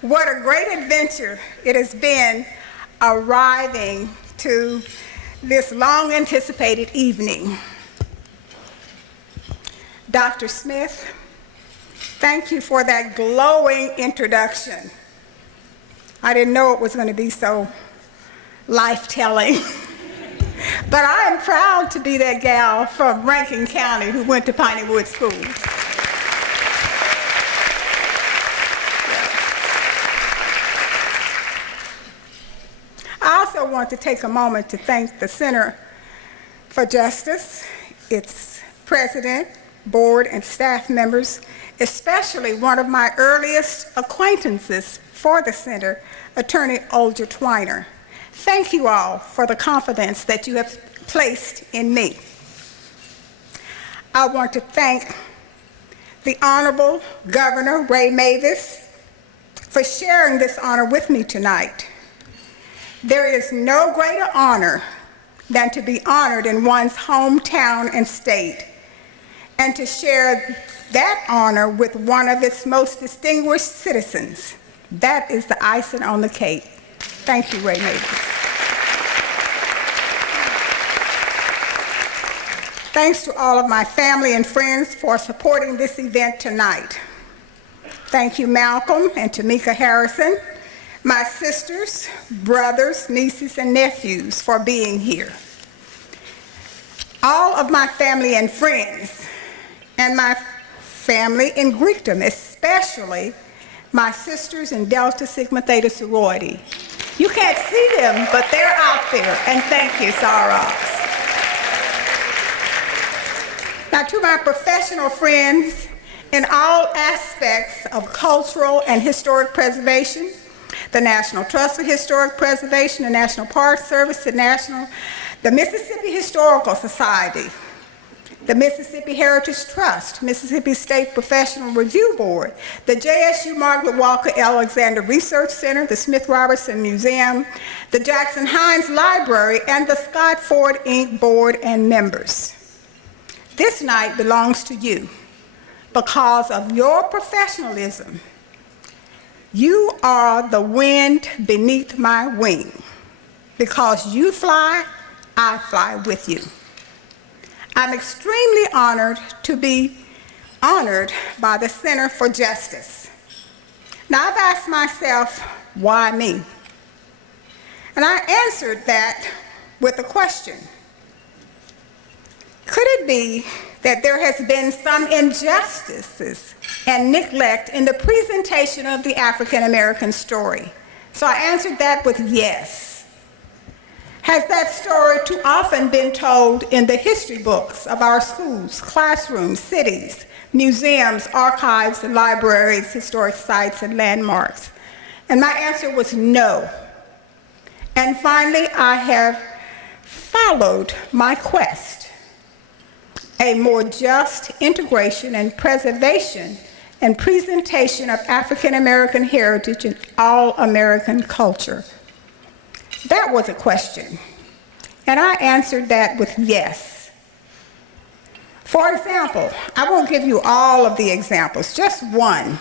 What a great adventure it has been arriving to this long-anticipated evening. Dr. Smith, thank you for that glowing introduction. I didn't know it was going to be so life-telling. But I am proud to be that gal from Rankin County who went to Piney Wood School. I also want to take a moment to thank the Center for Justice, its president, board, and staff members, especially one of my earliest acquaintances for the center, Attorney Olga Twiner. Thank you all for the confidence that you have placed in me. I want to thank the Honorable Governor Ray Mavis for sharing this honor with me tonight. There is no greater honor than to be honored in one's hometown and state, and to share that honor with one of its most distinguished citizens. That is the icing on the cake. Thank you, Ray Mavis. Thanks to all of my family and friends for supporting this event tonight. Thank you, Malcolm and Tamika Harrison, my sisters, brothers, nieces, and nephews for being here. All of my family and friends, and my family in Greekdom, especially my sisters in Delta Sigma Theta sorority. You can't see them, but they're out there, and thank you, Saras. Now, to my professional friends in all aspects of cultural and historic preservation, the National Trust for Historic Preservation, the National Park Service, the Mississippi Historical Society, the Mississippi Heritage Trust, Mississippi State Professional Review Board, the JSU Margaret Walker Alexander Research Center, the Smith Robertson Museum, the Jackson Hines Library, and the Scott Ford Inc. Board and members. This night belongs to you because of your professionalism. You are the wind beneath my wing. Because you fly, I fly with you. I'm extremely honored to be honored by the Center for Justice. Now, I've asked myself, why me? And I answered that with a question. Could it be that there has been some injustices and neglect in the presentation of the African American story? So I answered that with yes. Has that story too often been told in the history books of our schools, classrooms, cities, museums, archives, and libraries, historic sites, and landmarks? And my answer was no. And finally, I have followed my quest, a more just integration and preservation and presentation of African American heritage in all American culture. That was a question, and I answered that with yes. For example, I won't give you all of the examples, just one.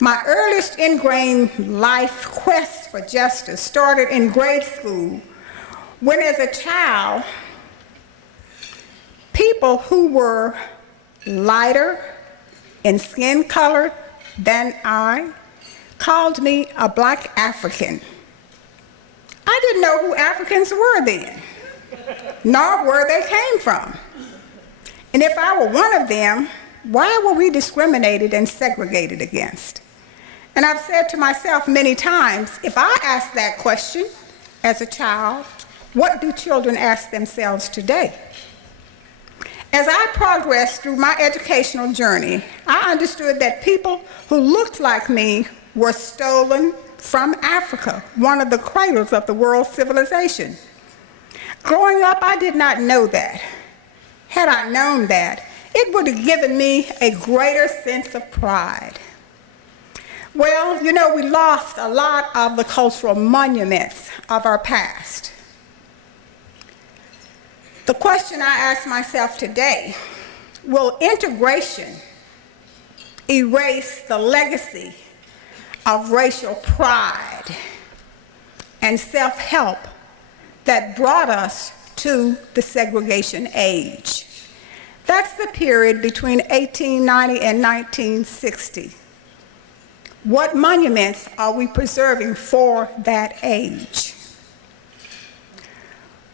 My earliest ingrained life quest for justice started in grade school when, as a child, people who were lighter in skin color than I called me a black African. I didn't know who Africans were then, nor where they came from. And if I were one of them, why were we discriminated and segregated against? And I've said to myself many times, if I asked that question as a child, what do children ask themselves today? As I progressed through my educational journey, I understood that people who looked like me were stolen from Africa, one of the cradles of the world's civilization. Growing up, I did not know that. Had I known that, it would have given me a greater sense of pride. Well, you know, we lost a lot of the cultural monuments of our past. The question I ask myself today, will integration erase the legacy of racial pride and self-help that brought us to the segregation age. That's the period between 1890 and 1960. What monuments are we preserving for that age?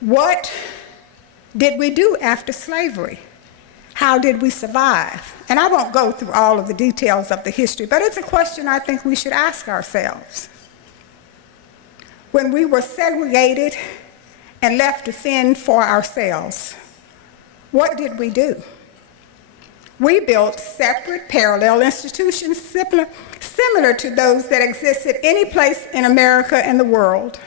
What did we do after slavery? How did we survive? And I won't go through all of the details of the history, but it's a question I think we should ask ourselves. When we were segregated and left to fend for ourselves, what did we do? We built separate parallel institutions similar to those that existed any place in America and the world.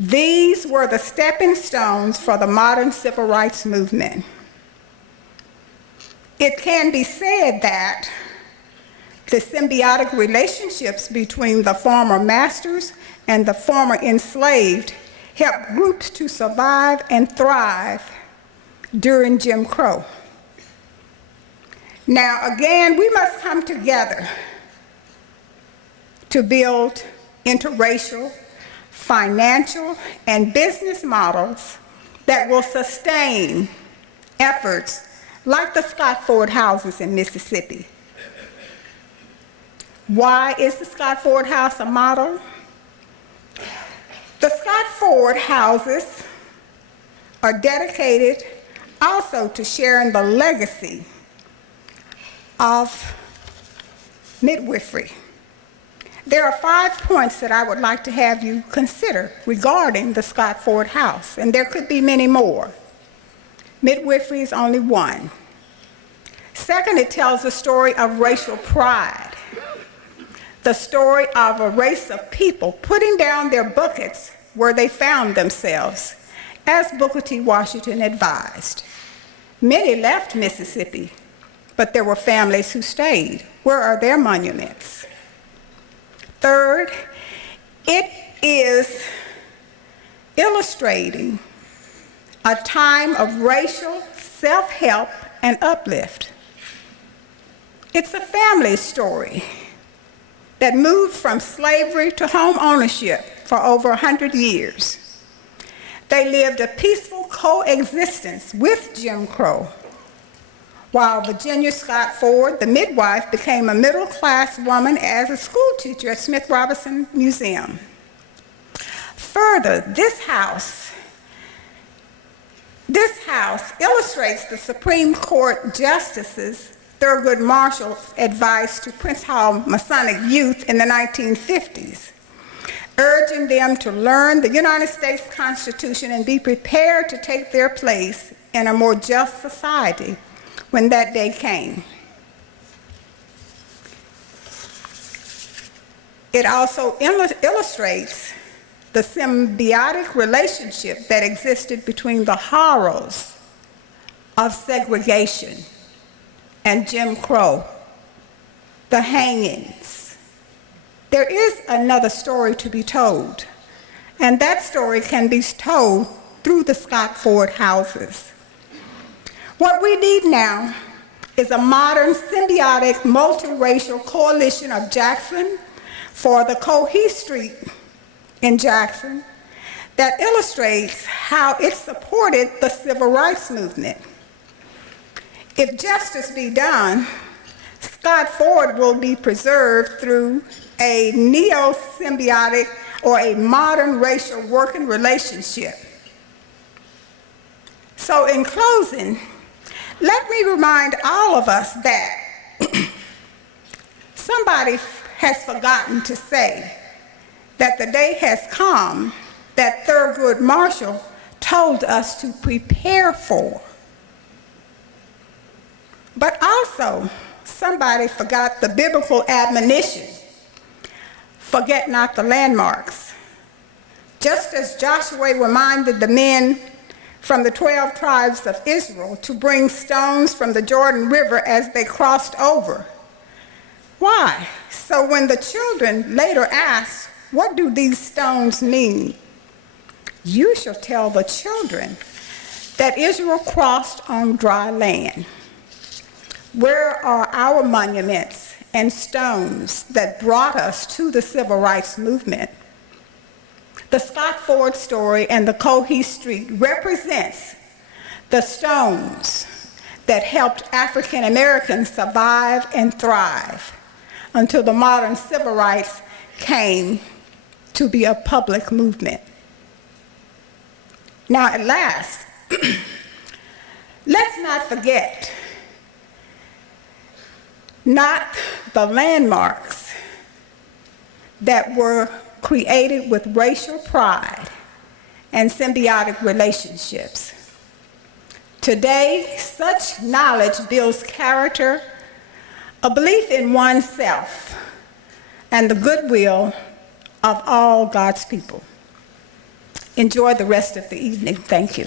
These were the stepping stones for the modern civil rights movement. It can be said that the symbiotic relationships between the former masters and the former enslaved helped groups to survive and thrive during Jim Crow. Now, again, we must come together to build interracial, financial, and business models that will sustain efforts like the Scott Ford houses in Mississippi. Why is the Scott Ford house a model? The Scott Ford houses are dedicated also to sharing the legacy of midwifery. There are 5 points that I would like to have you consider regarding the Scott Ford house, and there could be many more. Midwifery is only one. Second, it tells the story of racial pride, the story of a race of people putting down their buckets where they found themselves, as Booker T. Washington advised. Many left Mississippi, but there were families who stayed. Where are their monuments? Third, it is illustrating a time of racial self-help and uplift. It's a family story that moved from slavery to home ownership for over 100 years. They lived a peaceful coexistence with Jim Crow, while Virginia Scott Ford, the midwife, became a middle-class woman as a school teacher at Smith Robinson Museum. Further, this house illustrates the Supreme Court Justice's Thurgood Marshall's advice to Prince Hall Masonic youth in the 1950s, urging them to learn the United States Constitution and be prepared to take their place in a more just society when that day came. It also illustrates the symbiotic relationship that existed between the horrors of segregation and Jim Crow, the hangings. There is another story to be told, and that story can be told through the Scott Ford houses. What we need now is a modern, symbiotic, multiracial coalition of Jackson for the Cohee Street in Jackson that illustrates how it supported the civil rights movement. If justice be done, Scott Ford will be preserved through a neo-symbiotic or a modern racial working relationship. So in closing, let me remind all of us that somebody has forgotten to say that the day has come that Thurgood Marshall told us to prepare for. But also, somebody forgot the biblical admonition, forget not the landmarks. Just as Joshua reminded the men from the 12 tribes of Israel to bring stones from the Jordan River as they crossed over. Why? So when the children later asked, what do these stones mean? You shall tell the children that Israel crossed on dry land. Where are our monuments and stones that brought us to the civil rights movement. The Scott Ford story and the Cohee Street represents the stones that helped African Americans survive and thrive until the modern civil rights came to be a public movement. Now, at last, let's not forget not the landmarks that were created with racial pride and symbiotic relationships. Today, such knowledge builds character, a belief in oneself, and the goodwill of all God's people. Enjoy the rest of the evening. Thank you.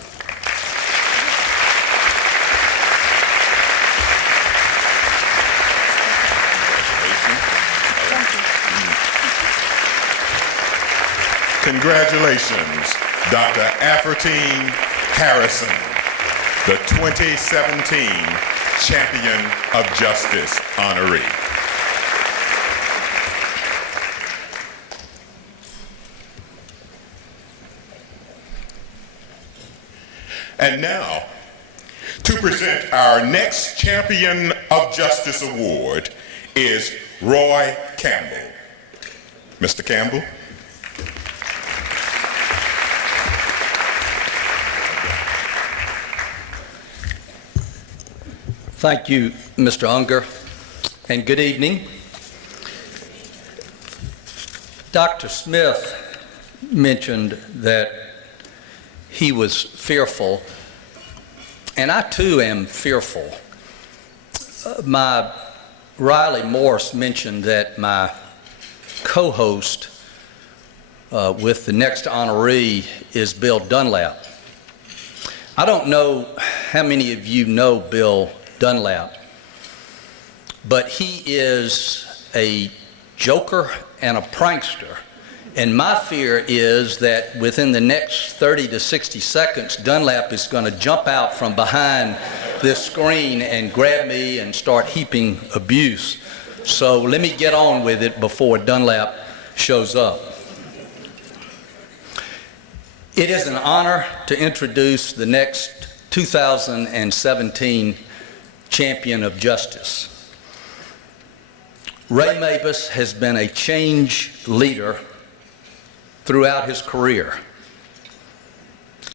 Congratulations, Dr. Alferdteen Harrison, the 2017 Champion of Justice honoree. And now, to present our next Champion of Justice Award is Roy Campbell. Mr. Campbell. Thank you, Mr. Unger, and good evening. Dr. Smith mentioned that he was fearful, and I too am fearful. Riley Morse mentioned that my co-host with the next honoree is Bill Dunlap. I don't know how many of you know Bill Dunlap, but he is a joker and a prankster. And my fear is that within the next 30 to 60 seconds, Dunlap is going to jump out from behind this screen and grab me and start heaping abuse. So let me get on with it before Dunlap shows up. It is an honor to introduce the next 2017 Champion of Justice. Ray Mabus has been a change leader throughout his career.